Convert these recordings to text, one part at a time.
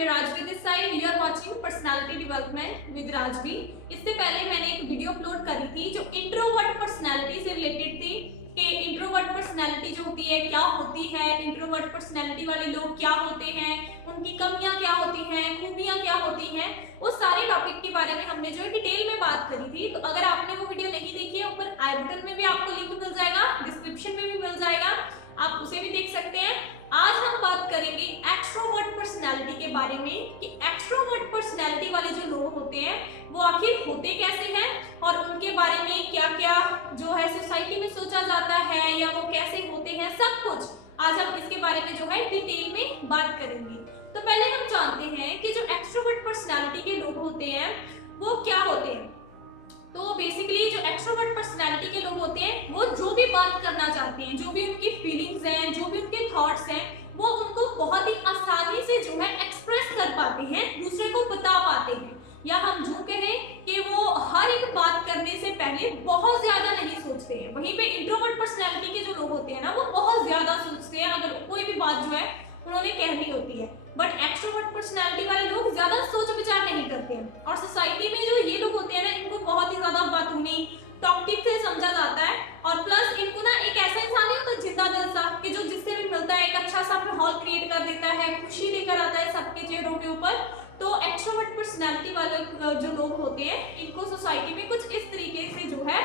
here Rajvi this side. You are watching Personality Development with Rajvi. इससे पहले मैंने एक वीडियो अपलोड करी थी जो इंट्रोवर्ट पर्सनालिटी से रिलेटेड थी कि इंट्रोवर्ट पर्सनालिटी जो होती है क्या होती है, इंट्रोवर्ट पर्सनालिटी वाले लोग क्या होते हैं, उनकी कमियां क्या होती हैं, खूबियां क्या होती हैं, उस सारे टॉपिक के बारे में हमने जो है डिटेल में बात करी थी। तो अगर आपने वो वीडियो नहीं देखी है, ऊपर आई बटन में भी आपको लिंक मिल जाएगा, डिस्क्रिप्शन में भी मिल जाएगा, आप उसे भी देख सकते हैं। आज हम बात करेंगे एक्सट्रोवर्ट पर्सनालिटी के बारे में कि एक्सट्रोवर्ट पर्सनालिटी वाले जो लोग होते हैं वो आखिर होते कैसे हैं और उनके बारे में क्या क्या जो है सोसाइटी में सोचा जाता है या वो कैसे होते हैं, सब कुछ आज हम इसके बारे में जो है डिटेल में बात करेंगे। तो पहले हम जानते हैं कि जो एक्सट्रोवर्ट पर्सनालिटी के लोग होते हैं वो क्या होते हैं। तो बेसिकली जो एक्सट्रोवर्ट पर्सनालिटी के लोग होते हैं वो जो भी बात करना चाहते हैं, जो भी उनकी फीलिंग्स हैं, जो भी उनके थॉट्स हैं, वो उनको बहुत ही आसानी से जो है एक्सप्रेस कर पाते हैं, दूसरे को बता पाते हैं। या हम जो कहें कि वो हर एक बात करने से पहले बहुत ज्यादा नहीं सोचते हैं। वहीं पे इंट्रोवर्ट पर्सनालिटी के जो लोग होते हैं ना वो बहुत ज्यादा सोचते हैं अगर कोई भी बात जो है उन्होंने कहनी होती है। बट एक्सट्रोवर्ट पर्सनालिटी वाले लोग ज्यादा सोच विचार नहीं करते हैं और सोसाइटी में जो ये लोग होते हैं ना इनको बहुत ही ज्यादा बातूनी टॉक्टिक से समझा जाता है। और प्लस इनको ना एक ऐसा इंसान नहीं होता जिंदा दिल सा कि जो जिससे भी मिलता है एक अच्छा सा माहौल क्रिएट कर देता है, खुशी लेकर आता है सबके चेहरों के ऊपर। तो एक्सट्रोवर्ट पर्सनालिटी वाले जो लोग होते हैं इनको सोसाइटी में कुछ इस तरीके से जो है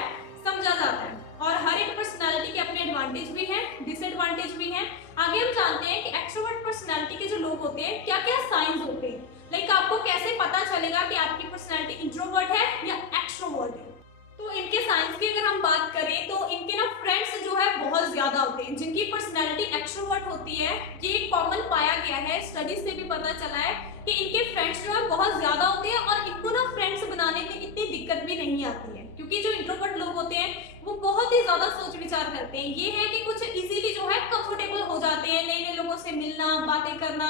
समझा जाता है। और हर एक पर्सनालिटी के अपने एडवांटेज भी हैं, डिसएडवांटेज भी हैं। आगे हम जानते हैं कि एक्सट्रोवर्ट पर्सनालिटी के जो लोग होते हैं क्या क्या साइंस होते हैं। लाइक आपको कैसे पता चलेगा कि आपकी पर्सनालिटी इंट्रोवर्ट है या एक्सट्रोवर्ट है। तो इनके साइंस की अगर हम बात करें तो इनके ना फ्रेंड्स जो है बहुत ज्यादा होते हैं। जिनकी पर्सनालिटी एक्सट्रोवर्ट होती है ये कॉमन पाया गया है, स्टडीज से भी पता चला है कि इनके फ्रेंड्स जो है बहुत ज्यादा होते हैं और इनको ना फ्रेंड्स बनाने में इतनी दिक्कत भी नहीं आती है। क्योंकि जो इंट्रोवर्ट लोग होते हैं वो बहुत ही ज्यादा सोच विचार करते हैं। ये है कि कुछ इजीली जो है कंफर्टेबल हो जाते हैं, नए नए लोगों से मिलना, बातें करना,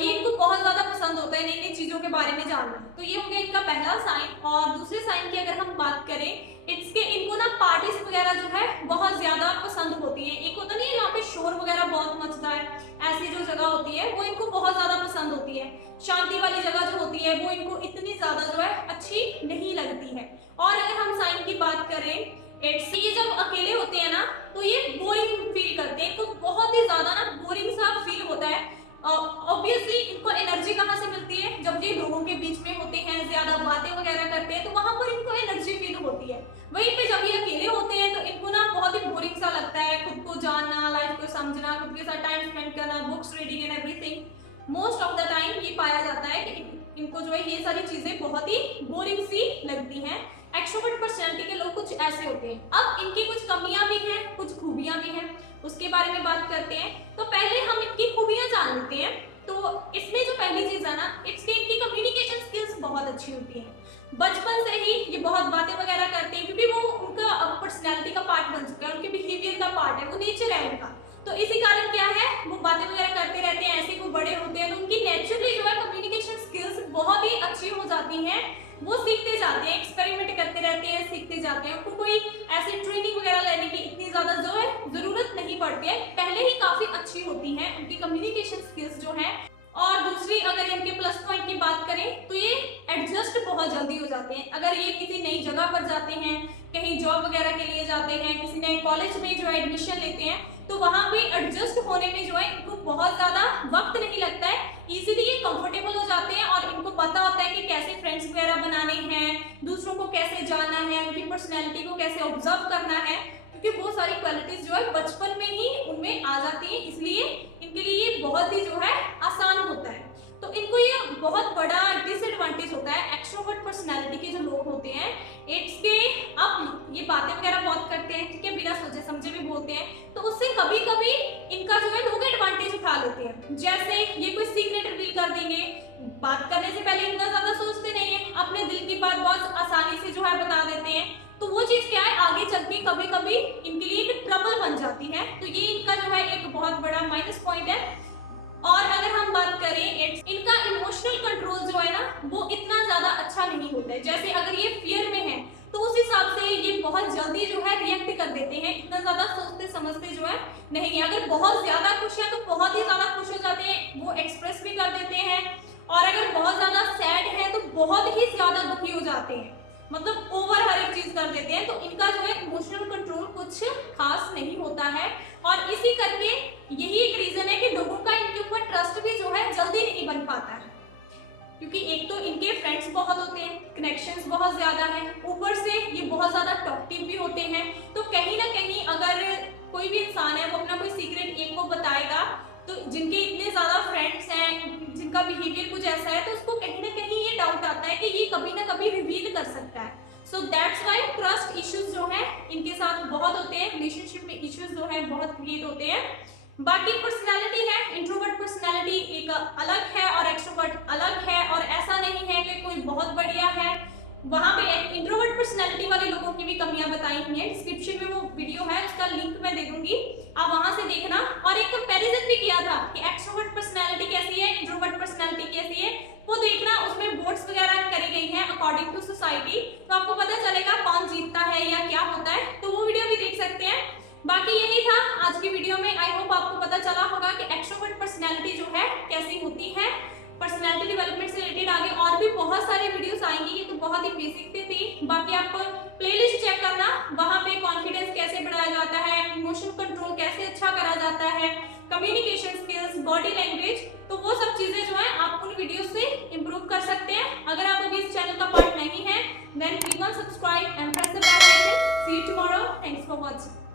ये इनको बहुत ज्यादा पसंद होता है, नई नई चीजों के बारे में जानना। तो ये हो गया इनका पहला साइन। और दूसरे साइन की अगर हम बात करें इनको ना पार्टीज वगैरह जो है बहुत ज्यादा पसंद होती है। एक होता नहीं यहाँ पे शोर वगैरह बहुत मचता है, ऐसी जो जगह होती है वो इनको बहुत ज्यादा पसंद होती है। शांति वाली जगह जो होती है वो इनको इतनी ज्यादा जो है अच्छी नहीं लगती है। और अगर हम साइन की बात करें ये जब अकेले होते हैं ना तो ये बोरिंग फील करते हैं, इनको बहुत ही ज्यादा ना बोरिंग सा फील होता है। ऑब्वियसली इनको एनर्जी कहाँ से मिलती है, जब ये लोगों के बीच में होते हैं, ज्यादा बातें वगैरह करते हैं तो वहां पर इनको एनर्जी फील होती है। वहीं पे जब ये अकेले होते हैं तो इनको ना बहुत ही बोरिंग सा लगता है, खुद को जानना, लाइफ को समझना, खुद के साथ टाइम स्पेंड करना, books reading and everything. Most of the time ये पाया जाता है कि इनको जो है ये सारी चीजें बहुत ही बोरिंग सी लगती हैं। एक्सट्रोवर्ट पर्सनालिटी के लोग कुछ ऐसे होते हैं। अब इनकी कुछ कमियां भी हैं, कुछ खूबियां भी हैं, उसके बारे में बात करते हैं। तो पहले हम इनकी खूबियां जान लेते हैं। तो इसमें जो पहली चीज है ना इनकी कम्युनिकेशन स्किल्स बहुत अच्छी होती हैं। बचपन से ही ये बहुत बातें वगैरह करते हैं क्योंकि वो उनका पर्सनैलिटी का पार्ट बन चुका है, उनके बिहेवियर का पार्ट है, वो नेचर है उनका। तो इसी कारण क्या है वो बातें वगैरह करते रहते हैं, ऐसे वो बड़े होते हैं तो उनकी नेचुरली जो है कम्युनिकेशन स्किल्स बहुत ही अच्छी हो जाती हैं। वो सीखते जाते हैं, एक्सपेरिमेंट करते रहते हैं, सीखते जाते हैं। उनको कोई ऐसी ट्रेनिंग वगैरह लेने की इतनी ज्यादा जो है जरूरत नहीं पड़ती है, पहले ही काफी अच्छी होती है उनकी कम्युनिकेशन स्किल्स जो है। और दूसरी अगर इनके प्लस पॉइंट की बात करें तो ये एडजस्ट बहुत जल्दी हो जाते हैं। अगर ये किसी नई जगह पर जाते हैं, कहीं जॉब वगैरह के लिए जाते हैं, किसी नए कॉलेज में जो है एडमिशन लेते हैं तो वहां पे एडजस्ट होने में जो है इनको बहुत ज्यादा वक्त नहीं लगता है। इजीली ये कंफर्टेबल हो जाते हैं और इनको पता होता है कि कैसे फ्रेंड्स वगैरह बनाने हैं, दूसरों को कैसे जानना है, उनकी पर्सनैलिटी को कैसे ऑब्जर्व करना है, क्योंकि वो सारी क्वालिटीज जो है बचपन में ही उनमें आ जाती है। इसलिए इनके लिए ये बहुत ही जो है आसान होता है। तो इनको ये बहुत बड़ा डिसएडवांटेज होता है एक्सट्रोवर्ट पर्सनैलिटी के जो लोग होते हैं इसके। अब ये बातें वगैरह बहुत करते हैं, ठीक है, बिना सोचे समझे भी बोलते हैं, तो उससे कभी कभी इनका जो है लोग एडवांटेज उठा लेते हैं। जैसे ये कोई सीक्रेट रिवील कर देंगे, बात करने से पहले इतना ज्यादा सोचते नहीं है, अपने दिल की बात बहुत आसानी से जो है बता देते हैं। तो वो चीज क्या है आगे चल के कभी कभी इनके लिए एक ट्रबल बन जाती है। तो ये इनका जो है एक बहुत बड़ा माइनस पॉइंट है। और अगर हम बात करें इनका इमोशनल कंट्रोल जो है ना वो इतना ज्यादा अच्छा नहीं होता है। जैसे अगर ये फियर में है तो उस हिसाब से ये बहुत जल्दी जो है रिएक्ट कर देते हैं, इतना ज्यादा सोचते समझते जो है नहीं है। अगर बहुत ज्यादा खुश है तो बहुत ही ज्यादा खुश हो जाते हैं, वो एक्सप्रेस भी कर देते हैं। और अगर बहुत ज्यादा सैड है तो बहुत ही ज्यादा दुखी हो जाते हैं, मतलब ओवर हर एक चीज कर देते हैं। तो इनका जो है इमोशनल कंट्रोल कुछ खास नहीं होता है, और इसी करके यही एक रीजन है कि लोगों का इनके ऊपर ट्रस्ट भी जो है जल्दी नहीं बन पाता है, क्योंकि एक तो इनके फ्रेंड्स बहुत होते हैं, कनेक्शंस बहुत ज्यादा हैं, ऊपर से ये बहुत ज्यादा टॉकटिव भी होते हैं। तो कहीं ना कहीं अगर कोई भी इंसान है वो अपना कोई सीक्रेट एक को बताएगा, तो जिनके इतने ज्यादा फ्रेंड्स हैं, जिनका बिहेवियर कुछ ऐसा है, तो उसको कहीं ना कहीं ये डाउट आता है कि ये कभी ना कभी रिवील कर सकता है। So that's why trust issues जो है इनके साथ बहुत होते हैं, रिलेशनशिप में इश्यूज जो है बहुत क्रिएट होते हैं। बाकी पर्सनालिटी है, इंट्रोवर्ट पर्सनालिटी एक अलग है और एक्सट्रोवर्ट अलग है, और ऐसा नहीं है कि कोई बहुत बढ़िया है। वहां पे इंट्रोवर्ट पर्सनालिटी वाले लोगों की भी कमियां बताई हुई हैं, डिस्क्रिप्शन में वो वीडियो है, उसका लिंक मैं दे दूंगी, आप वहां से देखना। और एक कंपैरिजन भी किया था कि एक्सट्रोवर्ट पर्सनालिटी कैसी है, इंट्रोवर्ट पर्सनालिटी कैसी है, वो देखना। उसमें वोट्स वगैरह करी गई हैं अकॉर्डिंग टू सोसाइटी, तो आपको पता चलेगा कौन जीतता है या क्या होता है, तो वो वीडियो भी देख सकते हैं। बाकी यही था आज की वीडियो में। आई होप आपको पता चला होगा कि एक्सट्रोवर्ट पर्सनालिटी जो है कैसी होती है। पर्सनालिटी डेवलपमेंट से रिलेटेड आगे और भी बहुत सारी वीडियोस आएंगी, ये तो बहुत ही बेसिक थी। बाकी आप प्लेलिस्ट चेक करना, वहां पे कॉन्फिडेंस कैसे बढ़ाया जाता है, इमोशन कंट्रोल कैसे अच्छा करा जाता है, कम्युनिकेशन स्किल्स, बॉडी लैंग्वेज, तो वो सब चीजें जो है आप उन वीडियो से इंप्रूव कर सकते हैं। अगर आप अभी इस चैनल का पार्ट नहीं है, then please subscribe and press the bell icon. See you tomorrow, thanks for watching.